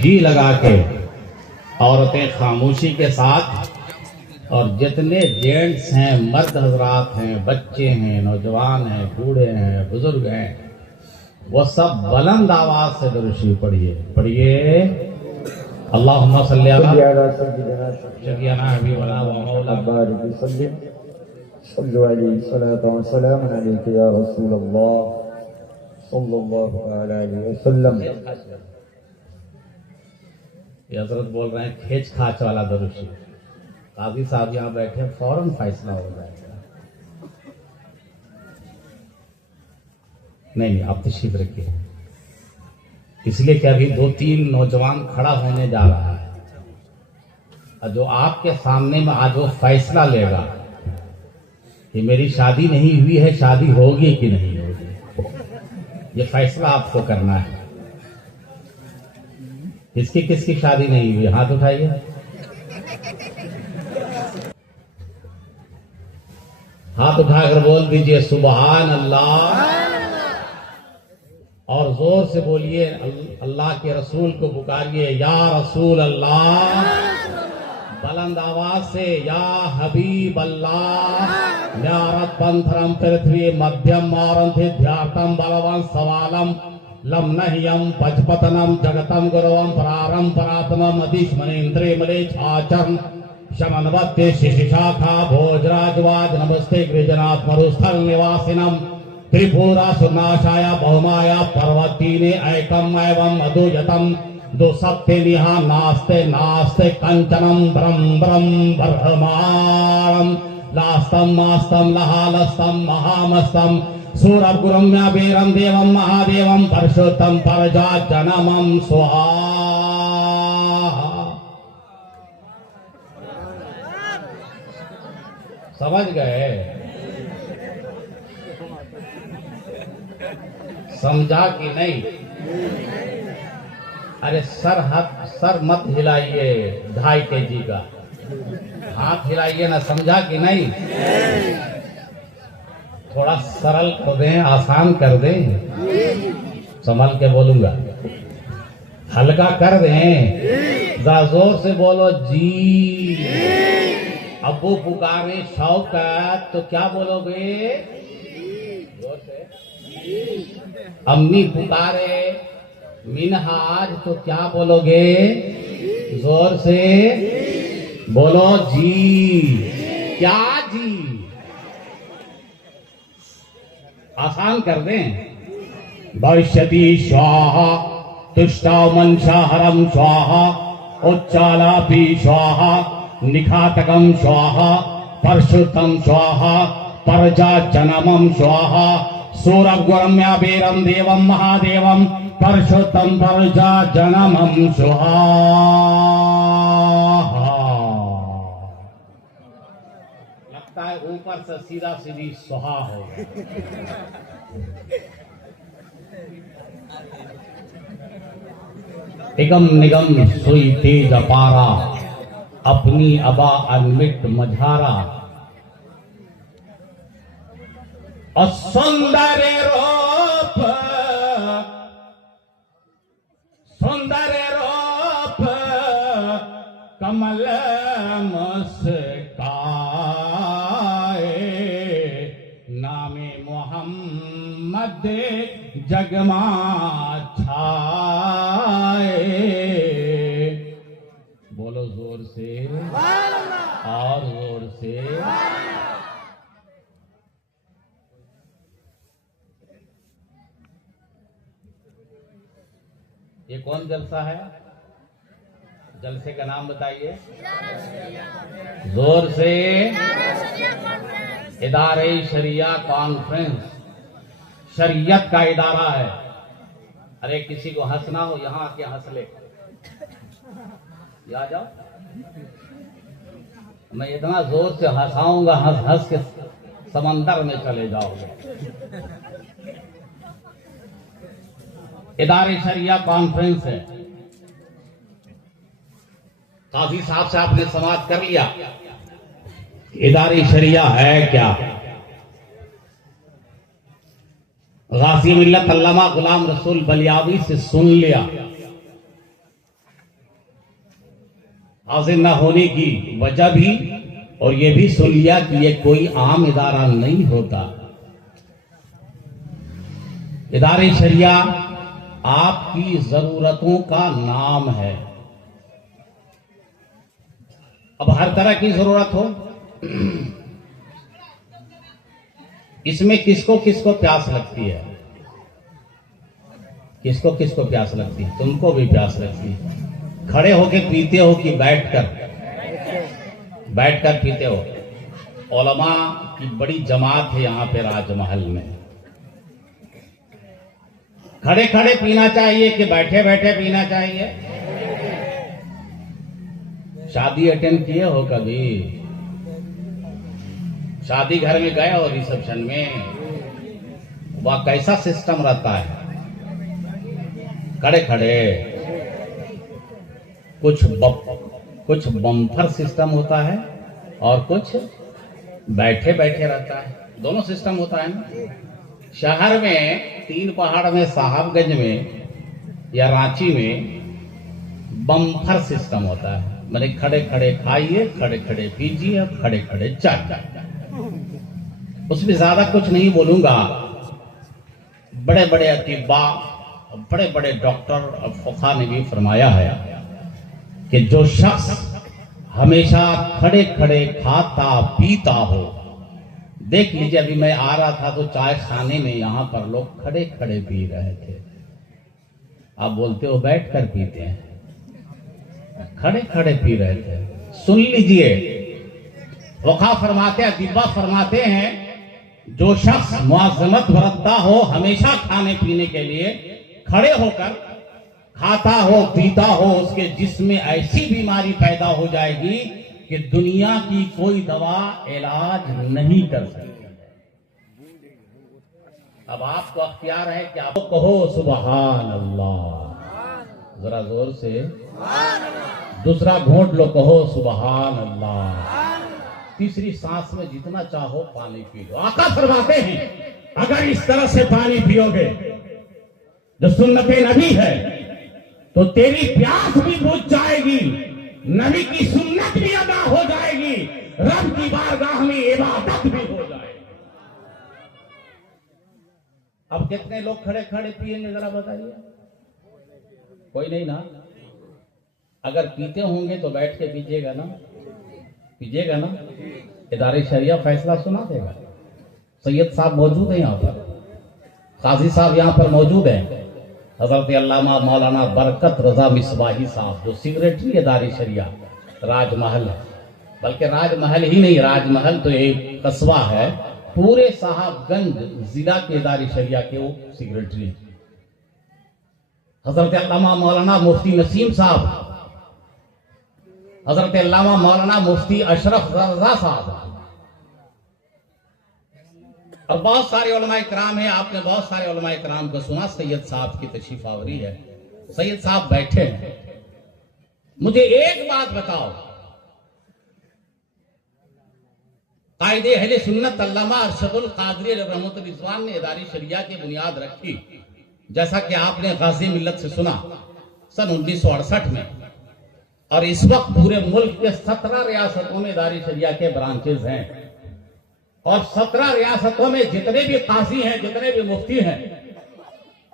जी लगा के औरतें खामोशी के साथ, और जितने जेंट्स हैं, मर्द हजरात हैं, बच्चे हैं, नौजवान हैं, बूढ़े हैं, बुजुर्ग हैं, वो सब बुलंद आवाज से दुरूद पढ़िए पढ़िए। अल्लाहुम्मा सल्ली अला सय्यिदना हबीबना व मौलाना बारिक वसल्लिम सल्लु अलैहि सलातु व सलाम अलैका या रसूल अल्लाह सल्लल्लाहु अलैहि वसल्लम। ये हजरत बोल रहे हैं खेच खाच वाला दुरूद। काजी साहब यहाँ बैठे, फौरन फैसला हो जाएगा। नहीं, आप तशरीफ रखिए, इसलिए कि अभी 2-3 नौजवान खड़ा होने जा रहा है, और जो आपके सामने में आज वो फैसला लेगा कि मेरी शादी नहीं हुई है, शादी होगी कि नहीं होगी, ये फैसला आपको करना है। किसकी किसकी शादी नहीं हुई, हाथ उठाइए। हाथ उठाकर बोल दीजिए सुभान अल्लाह, और जोर से बोलिए, अल्लाह के रसूल को पुकारिए, या रसूल अल्लाह। बुलंद आवाज से, या हबीब अल्लाह। या रत्पंथरम पृथ्वी मध्यम मारंथि ध्यातम बलवं सवालम लम नह्यम पचपतनम जगतम गुरुवम परारम परात्मम अदिश्मनेन्द्रे मले छाचरम शमनवत्ते शिशिशाखा भोजराजवाज नमस्ते गृजनाथ मरुस्थल निवासिनम त्रिपुरा सुनाशाय बहुमाया पर्वतीने ऐकम एवं अदुयतम दो सत्य निहा नास्ते नास्ते कंचनम ब्रह्म ब्रह्म ब्रह्मारम लास्तम मास्तम लहालस्तम महामस्तम सूरभ गुरम्या वीरम देवम महादेवम परशुतम परजा जनमम स्वाहा। समझ गए? समझा कि नहीं? अरे सर मत हिलाइए, 2.5 kg का हाथ हिलाइए ना। समझा कि नहीं? थोड़ा सरल कर दें, आसान कर दें, संभल के बोलूंगा, हल्का कर दें, जरा जोर से बोलो जी। अब्बू पुकारे शौकत तो क्या बोलोगे? जोर से। अम्मी पुकारे मिनहाज तो क्या बोलोगे? जोर से बोलो जी। क्या जी? आसान कर दें। भविष्यति स्वाहा तुष्टाव मंशा हरम स्वाहा उच्चालापि स्वाहा निखातकम स्वाहा परशुतम स्वाहा परजा जनमम स्वाहा सूरभ गुरम्या वीरम देवम महादेवम परशुतम परजा जनमम स्वाहा। लगता है ऊपर से सीधा सीधी स्वाहा हो। निगम निगम सुई तेज अपारा अपनी अबा अनमिट मझारा असुंदर रूप कमल मुस्काए नामे मोहम्मद जगमा छाए। बोलो जोर से और जोर से। ये कौन जलसा है? जलसे का नाम बताइए जोर से। इदारे शरिया कॉन्फ्रेंस, शरीयत का इदारा है। अरे किसी को हंसना हो यहां आके हंस ले, आ जाओ। मैं इतना जोर से हंसाऊंगा, हंस हंस के समंदर में चले जाओगे। इदारे शरिया कॉन्फ्रेंस है। काजी साहब से आपने समाप्त कर लिया। इदारे शरिया है क्या? गाजी मिल्लत अल्लामा गुलाम रसूल बलियावी से सुन लिया। हाजिर न होने की वजह भी, और यह भी सुन लिया कि यह कोई आम इदारा नहीं होता। इदारे शरिया आपकी जरूरतों का नाम है। अब हर तरह की जरूरत हो, इसमें किसको किसको प्यास लगती है, किसको किसको प्यास लगती है? तुमको भी प्यास लगती है। खड़े होके पीते हो कि बैठकर? बैठकर पीते हो। उलमा की बड़ी जमात है यहां पे राजमहल में। खड़े खड़े पीना चाहिए कि बैठे बैठे पीना चाहिए? शादी अटेंड किए हो कभी? शादी घर में गए हो रिसेप्शन में, वह कैसा सिस्टम रहता है? खड़े खड़े। कुछ बम्फर सिस्टम होता है और कुछ बैठे बैठे रहता है। दोनों सिस्टम होता है ना। शहर में तीन पहाड़ में, साहबगंज में या रांची में बम्फर सिस्टम होता है। मैंने खड़े खड़े खाइए, खड़े खड़े पीजिए, खड़े खड़े चाय। उसमें ज्यादा कुछ नहीं बोलूंगा। बड़े बड़े अतिबा, बड़े बड़े डॉक्टर और फुक़हा ने भी फरमाया है कि जो शख्स हमेशा खड़े खड़े खाता पीता हो, देख लीजिए अभी मैं आ रहा था तो चाय खाने में यहां पर लोग खड़े खड़े पी रहे थे। आप बोलते हो बैठ कर पीते हैं, खड़े खड़े पी रहे थे। सुन लीजिए, फुक़हा फरमाते हैं, अतिबा फरमाते हैं, जो शख्स मुआज़मत बरतता हो हमेशा खाने पीने के लिए, खड़े होकर खाता हो पीता हो, उसके जिस्म में ऐसी बीमारी पैदा हो जाएगी कि दुनिया की कोई दवा इलाज नहीं कर सकती। अब आपको अख्तियार है कि आप कहो सुबहान अल्लाह, जरा जोर से। दूसरा घोंट लो, कहो सुबहान अल्लाह। तीसरी सांस में जितना चाहो पानी पी लो। आका फरमाते हैं, अगर इस तरह से पानी पियोगे जो सुन्नते नबी है, तो तेरी प्यास भी बुझ जाएगी, नबी की सुन्नत भी अदा हो जाएगी, रब की बारगाह में इबादत भी हो जाएगी। अब कितने लोग खड़े खड़े पिएंगे जरा बताइए? कोई नहीं ना। अगर पीते होंगे तो बैठ के पीजिएगा ना, पीजिएगा ना। इदारे शरिया फैसला सुना देगा। सैयद साहब मौजूद हैं यहाँ पर, काजी साहब यहाँ पर मौजूद हैं, हजरत अल्लामा मौलाना बरकत रजा मिसबाही साहब जो सेक्रेटरी इदारे शरिया राजमहल है। बल्कि राजमहल ही नहीं, राजमहल तो एक कस्बा है, पूरे साहबगंज जिला के इदारे शरिया के वो सेक्रेटरी। हजरत अल्लामा मौलाना मुफ्ती नसीम साहब, हजरत अल्लामा मौलाना मुफ्ती अशरफ रजा साहब, और बहुत सारे उलमाए किराम हैं। आपने बहुत सारे उलमाए किराम को सुना। सैयद साहब की तशरीफ आवरी है, सैयद साहब बैठे हैं। मुझे एक बात बताओ, कायदे अहले सुन्नत अल्लामा अरशदुल कादरी रहमतुल्लाह रिजवान ने इदारी शरिया की बुनियाद रखी, जैसा कि आपने गाजी मिल्लत से सुना सन 1968 में। और इस वक्त पूरे मुल्क के 17 रियासतों में इदारी शरिया के ब्रांचेज हैं, और 17 रियासतों में जितने भी काजी हैं, जितने भी मुफ्ती हैं,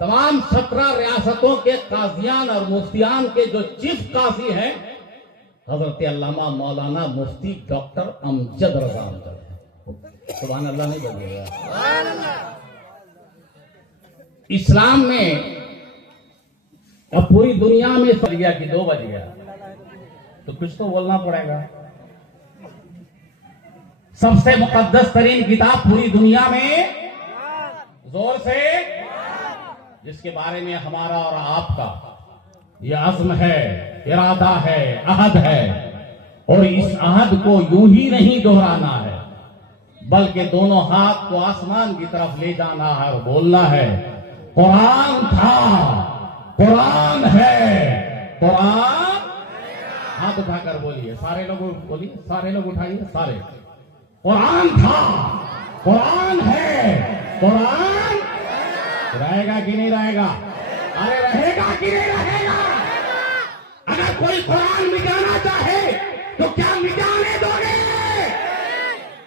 तमाम 17 रियासतों के काजियान और मुफ्तियान के जो चीफ काजी हैं, हजरत अल्लामा मौलाना मुफ्ती डॉक्टर अमजद रजा अमजद है। सुभान अल्लाह नहीं बोलिएगा। इस्लाम में अब पूरी दुनिया में शरिया की 2 बज गया तो कुछ तो बोलना पड़ेगा। सबसे मुकद्दस तरीन किताब पूरी दुनिया में, जोर से, जिसके बारे में हमारा और आपका यह अज़्म है, इरादा है, अहद है, और इस अहद को यूं ही नहीं दोहराना है, बल्कि दोनों हाथ को आसमान की तरफ ले जाना है और बोलना है, कुरान था, कुरान है, कुरान। हाथ उठाकर बोलिए, सारे लोग बोलिए, सारे लोग उठाइए, सारे। कुरान था, कुरान है, कुरान रहेगा कि नहीं रहेगा? अरे रहेगा कि नहीं रहेगा? अगर कोई कुरान मिटाना चाहे तो क्या मिटाने दोगे?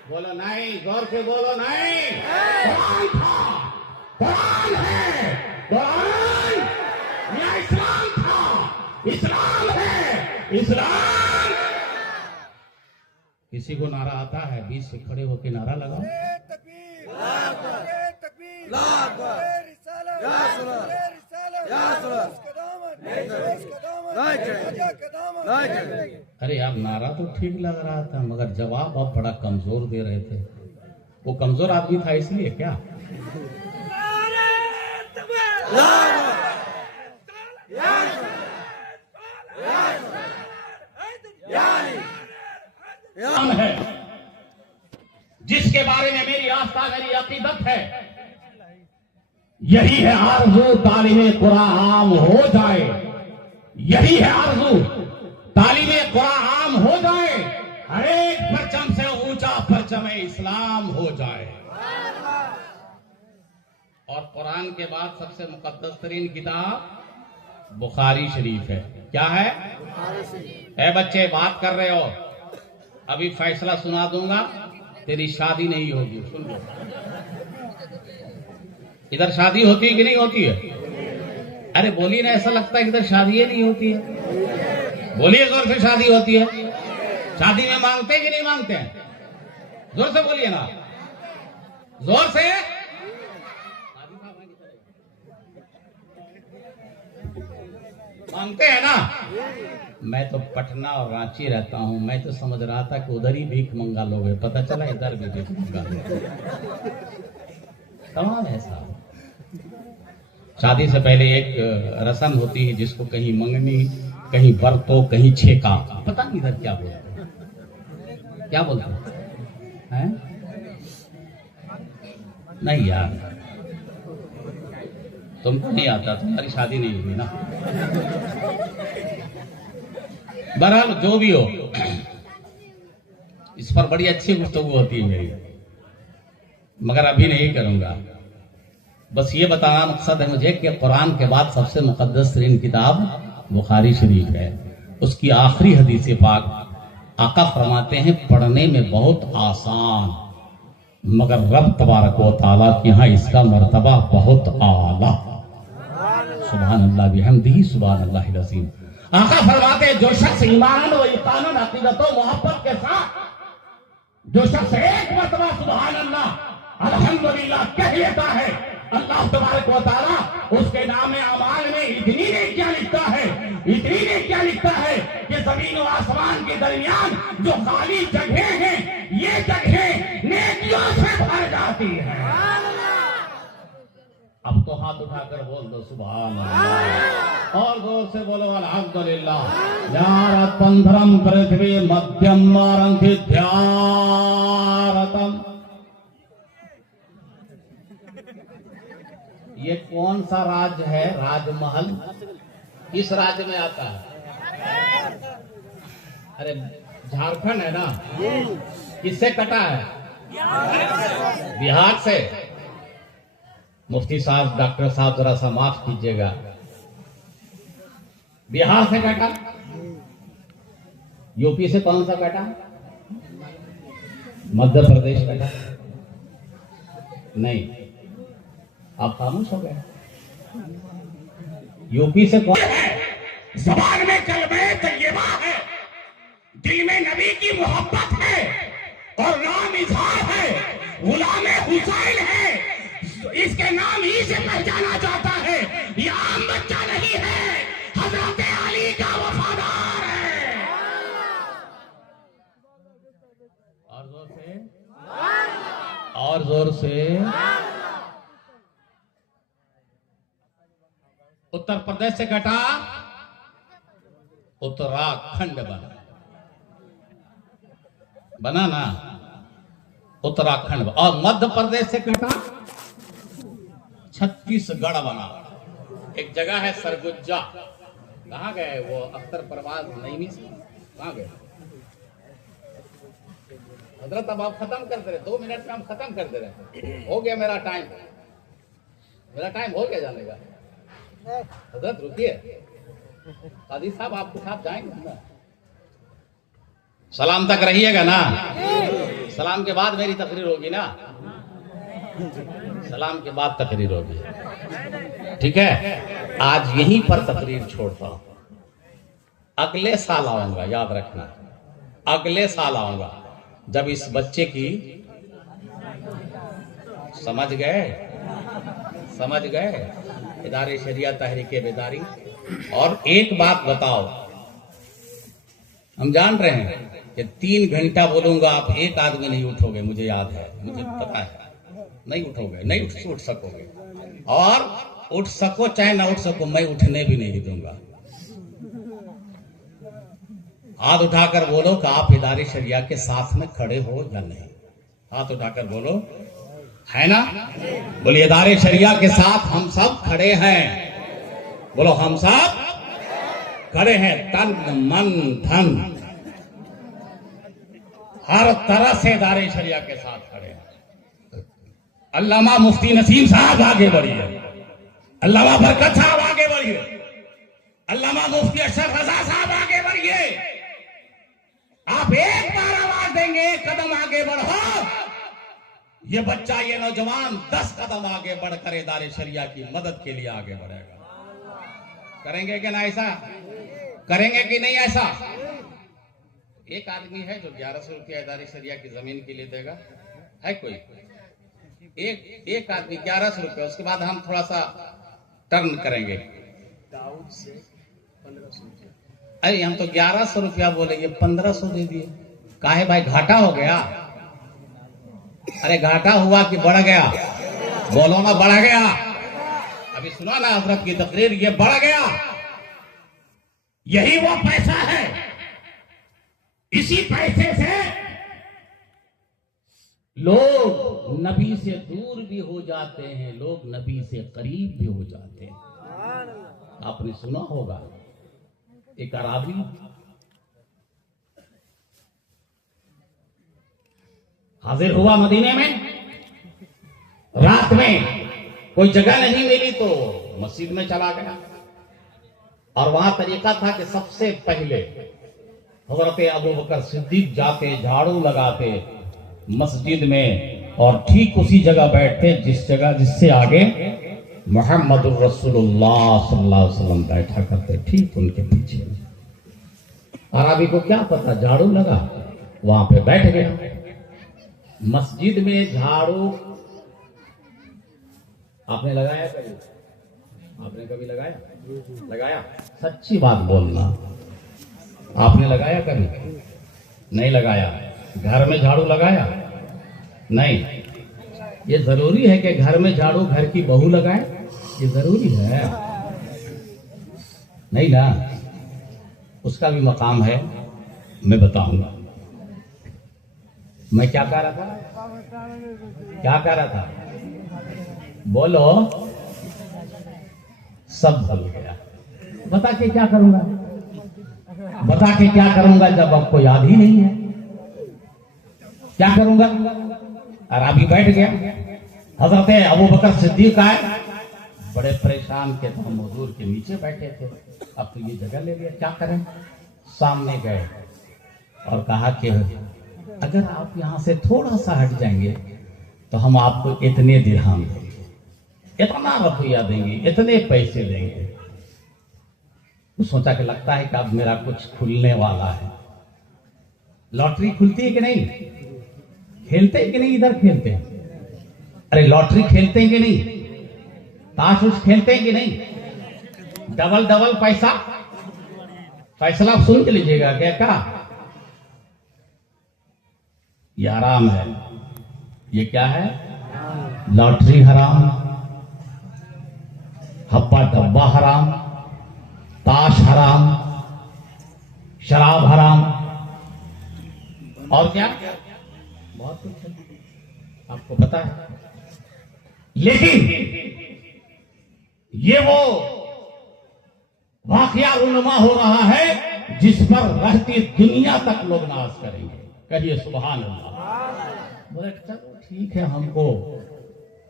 बोलो नहीं, जोर से बोलो नहीं। कुरान था, कुरान है, कुरान या इस्लाम था, इस्लाम है, इस्लाम। किसी को नारा आता है? बीच से खड़े होकर नारा लगाओ। अरे यार, नारा तो ठीक लग रहा था मगर जवाब आप बड़ा कमजोर दे रहे थे। वो कमजोर आदमी था इसलिए क्या? है जिसके बारे में मेरी आस्था, मेरी अकीदत है, यही है आरज़ू तालीमे कुरान आम हो जाए। यही है आरज़ू, तालीमे कुरान आम हो जाए, हर एक परचम से ऊंचा परचम इस्लाम हो जाए। और कुरान के बाद सबसे मुकद्दस तरीन किताब बुखारी शरीफ है। क्या है? ए बच्चे, बात कर रहे हो, अभी फैसला सुना दूंगा, तेरी शादी नहीं होगी। सुन लो, इधर शादी होती है कि नहीं होती है? अरे बोलिए ना, ऐसा लगता है कि इधर शादी नहीं होती है। बोलिए जोर से, शादी होती है। शादी में मांगते हैं कि नहीं मांगते हैं? जोर से बोलिए ना, जोर से। मांगते हैं ना? मैं तो पटना और रांची रहता हूं, मैं तो समझ रहा था कि उधर ही भीख मंगा लोगे, पता चला इधर भी भीख मंगा लोगे। कमाल है साहब। शादी से पहले एक रस्म होती है जिसको कहीं मंगनी, कहीं बरतो, कहीं छेका, पता नहीं इधर क्या बोलते हैं, क्या बोलते हैं? नहीं यार, तुमको नहीं आता, तुम्हारी शादी नहीं हुई ना। बहरहाल जो भी हो, इस पर बड़ी अच्छी गुफ्तगू होती है मेरी, मगर अभी नहीं करूंगा। बस ये बताना मकसद है मुझे कि कुरान के बाद सबसे मुकद्दस तरीन किताब बुखारी शरीफ है। उसकी आखिरी हदीस पाक आका फरमाते हैं, पढ़ने में बहुत आसान, मगर रब तबारक व तआला के यहाँ इसका मर्तबा बहुत आला। सुभान अल्लाह बिहम्दिही, सुभान अल्लाहिल अज़ीम। आका फरमाते हैं, जो शख्स ईमान व इकानन अकीदत व मोहब्बत के साथ, जो शख्स एक मर्तबा सुभान अल्लाह अल्हम्दुलिल्लाह कह लेता है, अल्लाह तबारक व तआला उसके नामे अमाल में इतनी नेकियां लिखता है, इतनी नेकियां लिखता है कि जमीन और आसमान के दरमियान जो खाली जगह हैं, ये जगह नेकियों से भर जाती है। अब तो हाथ उठाकर बोल दो सुभान अल्लाह, और जोर से बोलो अल्हम्दुलिल्लाह। यारत पंधरम पृथ्वी मध्यम मारंथि ध्यारतम। ये कौन सा राज्य है? राजमहल किस राज्य में आता है? अरे झारखंड है ना? किससे कटा है? बिहार से। मुफ्ती साहब, डॉक्टर साहब, जरा सा माफ कीजिएगा, बिहार से कटा। यूपी से कौन सा कटा? मध्य प्रदेश कटा? नहीं, आप खामोश हो गए। यूपी से कौन है? ज़बान में कलमे तय्यबा है, दिल में नबी की मोहब्बत है, और नाम इजहार है, गुलाम हुसैन है, इसके नाम ही से पहचाना जाता है। ये आम बच्चा नहीं है, हजरत अली का वफादार है। और जोर से, और जोर से। उत्तर प्रदेश से कटा, उत्तराखंड बना, बना ना, उत्तराखंड। और मध्य प्रदेश से कटा, छत्तीसगढ़ बना। एक जगह है सरगुजा, कहाँ गए वो अख्तर परवाज नईमी से? कहाँ गए हजरत? अब आप खत्म कर दे रहे, 2 मिनट में हम खत्म कर दे रहे, हो गया मेरा टाइम। मेरा टाइम हो गया जाने का। हजरत रुकिए, कादी साहब आपके साथ जाएंगे ना? सलाम तक रहिएगा ना? सलाम के बाद मेरी तकरीर होगी ना? सलाम के बाद तकरीर होगी, ठीक है? आज यहीं पर तकरीर छोड़ता हूं। अगले साल आऊंगा, याद रखना, अगले साल आऊंगा जब इस बच्चे की, समझ गए, समझ गए, इदारे शरिया तहरीक बेदारी। और एक बात बताओ, हम जान रहे हैं कि 3 घंटा बोलूंगा, आप एक आदमी नहीं उठोगे, मुझे याद है, मुझे पता है, नहीं उठोगे, नहीं उठ सकोगे। और उठ सको चाहे ना उठ सको, मैं उठने भी नहीं दूंगा। हाथ उठाकर बोलो कि आप इदारे शरिया के साथ में खड़े हो या नहीं। हाथ उठाकर बोलो, है ना? बोलिए, इदारे शरिया के साथ हम सब खड़े हैं। बोलो, हम सब खड़े हैं, तन मन धन हर तरह से इदारे शरिया के साथ खड़े हैं। अल्लामा मुफ्ती नसीम साहब आगे बढ़िए, अल्लामा बरकत साहब आगे बढ़िए, अल्लामा मुफ्ती अशरफ रजा साहब आगे बढ़िए। आप एक बार आवाज देंगे, एक कदम आगे बढ़ो, ये बच्चा, ये नौजवान 10 कदम आगे बढ़कर इदारे शरिया की मदद के लिए आगे बढ़ेगा। करेंगे कि ना ऐसा? करेंगे कि नहीं ऐसा? एक आदमी है जो 1100 रुपया इदारे शरिया की जमीन के लिए देगा, है कोई? एक आदमी 1100 रुपया। उसके बाद हम थोड़ा सा टर्न करेंगे। अरे हम तो 1100 रुपया बोले, ये 1500 दे दिए, काहे भाई, घाटा हो गया? अरे घाटा हुआ कि बढ़ गया? बोलो ना, बढ़ गया। अभी सुना ना हजरत की तकरीर, ये बढ़ गया। यही वो पैसा है, इसी पैसे से लोग नबी से दूर भी हो जाते हैं, लोग नबी से करीब भी हो जाते हैं। आपने सुना होगा, एक अराबी हाजिर हुआ मदीने में, रात में कोई जगह नहीं मिली तो मस्जिद में चला गया। और वहां तरीका था कि सबसे पहले हजरत अबू बकर सिद्दीक जाते, झाड़ू लगाते मस्जिद में, और ठीक उसी जगह बैठते जिससे आगे मुहम्मदुर रसूलुल्लाह सल्लल्लाहु अलैहि वसल्लम बैठा करते, ठीक उनके पीछे। अराबी को क्या पता, झाड़ू लगा, वहां पे बैठ गया। मस्जिद में झाड़ू आपने लगाया कभी? आपने कभी लगाया? लगाया? सच्ची बात बोलना, आपने लगाया कभी? नहीं लगाया। घर में झाड़ू लगाया? नहीं। ये जरूरी है कि घर में झाड़ू घर की बहू लगाए? ये जरूरी है? नहीं ना, उसका भी मकाम है, मैं बताऊंगा। मैं क्या कह रहा था? क्या कह रहा था? बोलो। सब भूल गया। बता के क्या करूंगा? बता के क्या करूंगा जब आपको याद ही नहीं है? क्या करूंगा? अराबी बैठ गया। हजरत अबू बकर सिद्दीक आए, बड़े परेशान के, तो हम हुजूर के नीचे बैठे थे, अब तो ये जगह ले लिया, क्या करें? सामने गए और कहा कि अगर आप यहां से थोड़ा सा हट जाएंगे तो हम आपको इतने दिरहम देंगे, इतना रुपया देंगे, इतने पैसे देंगे। तो सोचा कि लगता है कि अब मेरा कुछ खुलने वाला है। लॉटरी खुलती है कि नहीं? खेलते हैं कि नहीं? इधर खेलते हैं? अरे लॉटरी खेलते हैं कि नहीं? ताश उश खेलते हैं कि नहीं? डबल डबल पैसा। फैसला आप सुन के लीजिएगा। क्या? ये हराम है। ये क्या है? लॉटरी हराम, हब्बा डब्बा हराम, ताश हराम, शराब हराम, और क्या बहुत कुछ है, आपको पता है। लेकिन ये वो वाकया रुनुमा हो रहा है जिस पर रहती दुनिया तक लोग नाज करेंगे। कहिए सुभान अल्लाह। बोले चलो ठीक है, हमको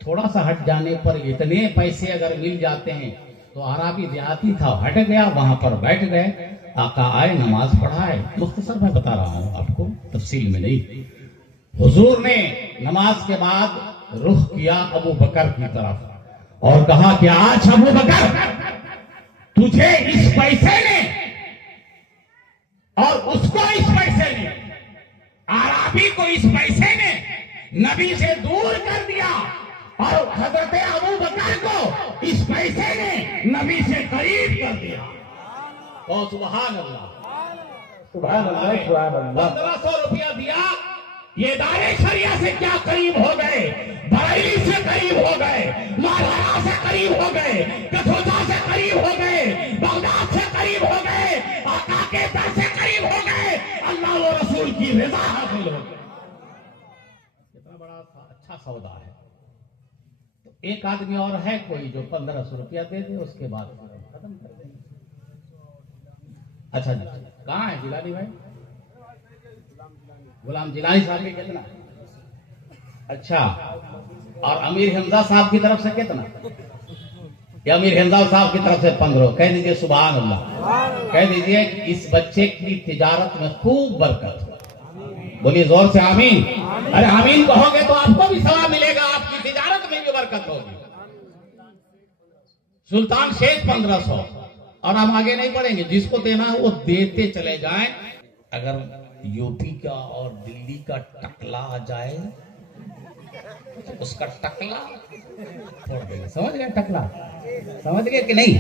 थोड़ा सा हट जाने पर इतने पैसे अगर मिल जाते हैं तो आराबी देहाती था, हट गया, वहां पर बैठ गए, आका आए, नमाज पढ़ाए। मुख्तसर मैं बता रहा हूं आपको, तफसील में नहीं। हुजूर ने नमाज के बाद रुख किया अबू बकर की तरफ और कहा कि आज अबू बकर तुझे इस पैसे ने और उसको इस पैसे ने, आराबी को इस पैसे ने नबी से दूर कर दिया और हजरत अबू बकर को इस पैसे ने नबी से करीब कर दिया। ओ सुभान अल्लाह, सुभान अल्लाह, सुभान अल्लाह। 1500 रुपया दिया, ये दारे शरिया से क्या करीब हो गए, बरेली से करीब हो गए, मालहारा से करीब हो गए, कठोता से करीब हो गए, बगदाद से करीब हो गए, आका के दर से करीब हो गए, अल्लाह व रसूल की रजा हासिल हो गई। कितना बड़ा अच्छा सौदा है। तो एक आदमी और है कोई जो 1500 रुपया दे दे, उसके बाद खत्म कर देंगे। अच्छा जी, कहाँ है जिलानी भाई? गुलाम जिलानी साहब के कितना? अच्छा, और अमीर हमजा साहब की तरफ से कितना? या अमीर हमजा साहब की तरफ से 15। कह दीजिए सुभान अल्लाह। कह दीजिए कि इस बच्चे की तिजारत में खूब बरकत हो। बोलिए जोर से आमीन। अरे आमीन कहोगे तो आपको भी सवाब मिलेगा, आपकी तिजारत में भी बरकत होगी। सुल्तान शेख 1500। और हम आगे नहीं बढ़ेंगे, जिसको देना है वो देते चले जाएं। अगर यूपी का और दिल्ली का टकला आ जाए तो उसका टकला छोड़ देंगे। समझ गए? टकला समझ गए कि नहीं?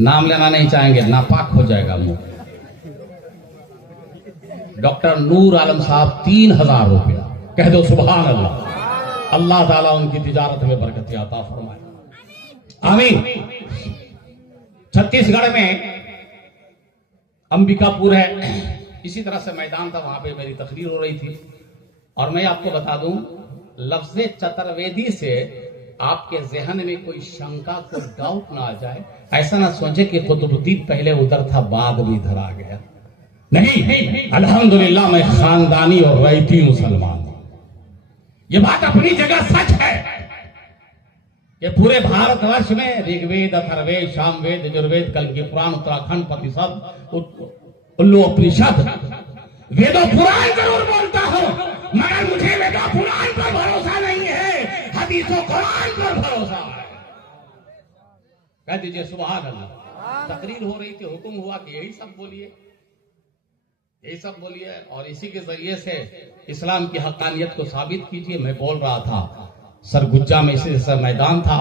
नाम लेना नहीं चाहेंगे, नापाक हो जाएगा मुंह। डॉक्टर नूर आलम साहब 3000 रुपया। कह दो सुभान अल्लाह। अल्लाह ताला उनकी तिजारत में बरकत अता फरमाए, आमीन। छत्तीसगढ़ में अंबिकापुर है, इसी तरह से मैदान था, वहां पे मेरी तकरीर हो रही थी। और मैं आपको बता दूं, लफ्ज़ चतुर्वेदी से आपके जहन में कोई शंका, कोई डाउट ना आ जाए। ऐसा ना सोचे कि कुतुबुद्दीन पहले उधर था, बाद में इधर आ गया। नहीं, अल्हम्दुलिल्लाह मैं खानदानी और रईती मुसलमान हूं। ये बात अपनी जगह सच है कि पूरे भारतवर्ष में ऋग्वेद, अथर्ववेद, सामवेद, यजुर्वेद, कल की पुराण, उत्तराखंड, प्रतिशत, उल्लू उपनिषद, वेदों पुराण जरूर बोलता हूं, मगर मुझे वेदों पुराण पर भरोसा नहीं है, हदीसों कुरान पर भरोसा है। कह दीजिए सुभान अल्लाह। तकरीर हो रही थी, हुक्म हुआ कि यही सब बोलिए, यही सब बोलिए और इसी के जरिए से इस्लाम की हकानियत को साबित कीजिए। मैं बोल रहा था, सरगुजा में इसी जैसा मैदान था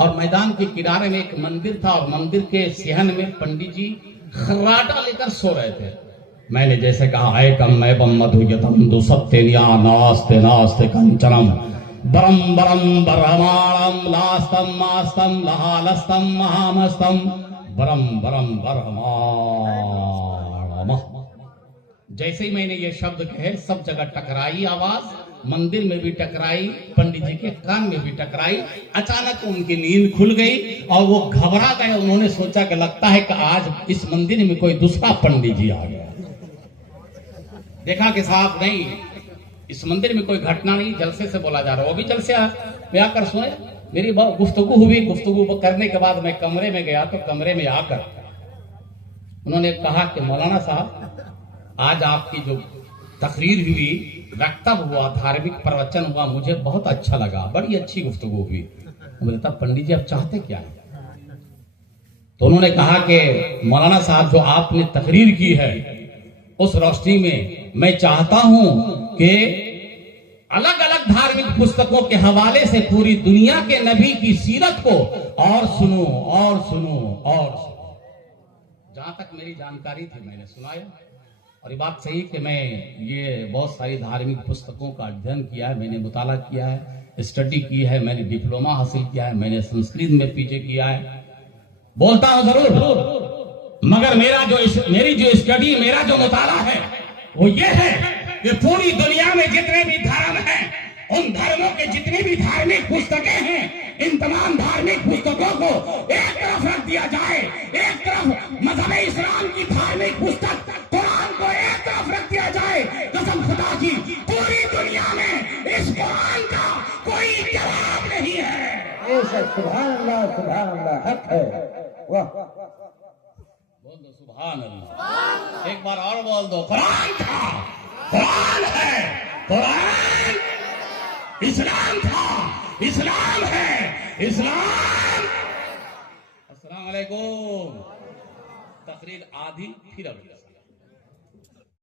और मैदान के किनारे में एक मंदिर था और मंदिर के सिहन में पंडित जी खर्राटा लेकर सो रहे थे। मैंने जैसे कहा, ऐकम मैबम मधुयतम दुसत्तेन्या नास्ते नास्ते कंचनम बरम बरम बरमाणम लास्तम मास्तम लहालस्तम महामस्तम बरम बरम बरमाणम। जैसे ही मैंने ये शब्द कहे, सब जगह टकराई आवाज, मंदिर में भी टकराई, पंडित जी के कान में भी टकराई। अचानक उनकी नींद खुल गई और वो घबरा गए। उन्होंने सोचा कि लगता है कि आज इस मंदिर में कोई दूसरा पंडित जी आ गया। देखा कि साहब नहीं, इस मंदिर में कोई घटना नहीं, जलसे से बोला जा रहा है। वो भी जलसे में आकर सोए। मेरी गुफ्तगू हुई। गुफ्तगू करने के बाद मैं कमरे में गया तो कमरे में आकर उन्होंने कहा कि मौलाना साहब, आज आपकी जो तकरीर हुई, वक्तव्य हुआ, धार्मिक प्रवचन हुआ, मुझे बहुत अच्छा लगा, बड़ी अच्छी गुफ्तगू हुई। बोले तब पंडित जी आप चाहते क्या है? तो उन्होंने कहा कि मौलाना साहब, जो आपने तकरीर की है उस रोशनी में मैं चाहता हूं कि अलग अलग धार्मिक पुस्तकों के हवाले से पूरी दुनिया के नबी की सीरत को और सुनो और सुनो और सुनो। जहां तक मेरी जानकारी थी मैंने सुनाया। और ये बात सही कि मैं ये बहुत सारी धार्मिक पुस्तकों का अध्ययन किया है, मैंने मुताला किया है, स्टडी की है, मैंने डिप्लोमा हासिल किया है, मैंने संस्कृत में पीछे किया है, बोलता हूं जरूर। मगर मेरी जो स्टडी, मेरा जो मुताला है वो ये है कि पूरी दुनिया में जितने भी धर्म हैं, उन धर्मों के जितनी भी धार्मिक पुस्तकें हैं, इन तमाम धार्मिक पुस्तकों को एक तरफ रख दिया जाए। एक तरफ मजहब इस्लाम की धार्मिक पुस्तक कुरान को एक तरफ रख दिया जाए। कसम खुदा की, पूरी दुनिया में इस कुरान का कोई सुभान अल्लाह हक है। वाह बोल दो सुभान अल्लाह। एक बार और बोल दो, कुरान था, कुरान है, कुरान इस्लाम था, इस्लाम है, इस्लाम। अस्सलाम वालेकुम। तकरीर आधी फिर अभी